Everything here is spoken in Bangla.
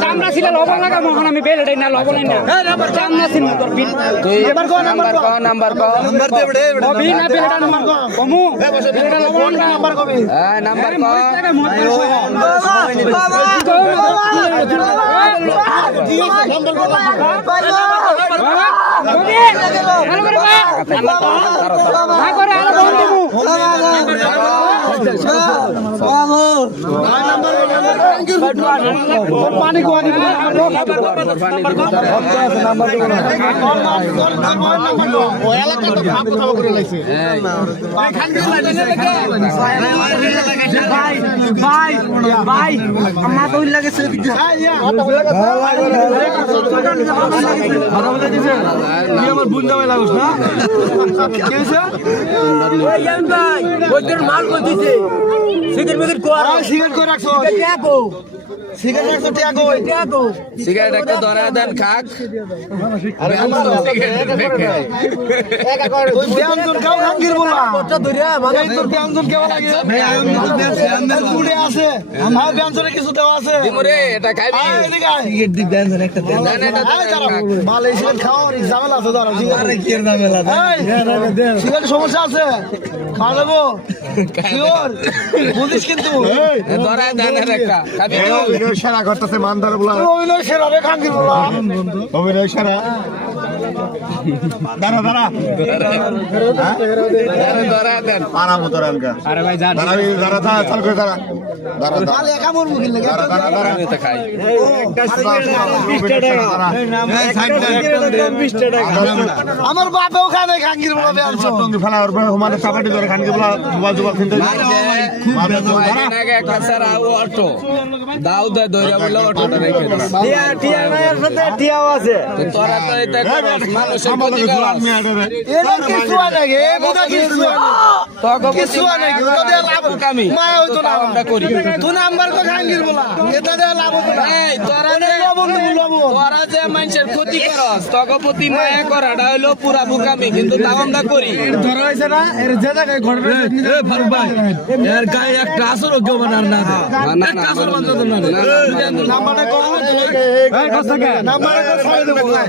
চামড়া ছিল লবণ লাগা মোহন আমি বেল এটাই না লবণ না চামড়া ছিল তোর বিল নাম্বার কো কবি না বেলটা নাম্বার কো কমু বেলটা লবণ না নাম্বার কবি নাম্বার কো পানি কোয়ানি ভাই ভাই আমার তো লাগে আমার বুঝতে লাগছ না মাল করতেছে সিগারেট করে রাখছো সিগারেট রাখছো সিগারেট একটা ধরা দেন খাক আরে আমার তুই ব্যঞ্জন খাও খাঙ্গির বলা ওটা ধরিয়া মানে তোর ব্যঞ্জন কেমন লাগে ভাই আমি তো ব্যঞ্জন পুড়ে আছে আমার ব্যঞ্জনে কিছু দেওয়া আছে দিমরে এটা খাইবি সিগারেট দি ব্যঞ্জন একটা দেন এটা মাল এই সিগারেট খাও আর ঝামেলা আছে ধরা আরে কি এর ঝামেলা সিগারেট সমস্যা আছে খাওয়াবো শিওর বুঝিস কিন্তু ধরা দেন একটা খাবি অভিনয় সেরা করতেছে মানদার বলা অভিনয় সেরা রে খাঙ্গির বলা অভিনয় সেরা দাঁড়া দেন পারাবো তোরানকা আরে ভাই জান দাঁড়া চাল করে দাঁড়া তাহলে একা মরবো কি লাগে দাঁড়া আমি তো খাই আমার বাপেও খায় না খাঙ্গির বলা বেলছো টঙ্গি ফেলা আর মানে চাপাটি ধরে খাঙ্গির বলা মোবাইল জোবা কিনতে খুব আগে একটা স্যার অটো দাও দে ধরে বলে অটোটা রেখে টিয়া এর সাথে টিয়াও আছে তোরা তো এটা মানুষের ক্ষতি করাস এটা কিছু নাকি এ বুদা কিছু তোকে কিছু নাকি ওটা দিয়ে লাভ কামি মায়া হইতো না আমরা করি তুই নাম্বার কো খাঙ্গির বলা এটা দিয়ে লাভ হতো না এই তোরা যে মানুষের ক্ষতি করস তোকে প্রতি মায়া করাটা হলো পুরা বুকামি কিন্তু তাও আমরা করি ধরা হইছে না এর যে জায়গায় ঘটনা এ ফারুক ভাই এর গায়ে একটা আসর কেউ বানার না একটা আসর বানতে না নাম্বারটা কো এই কসকে নাম্বারটা কো ছাড়ে দেব ভাই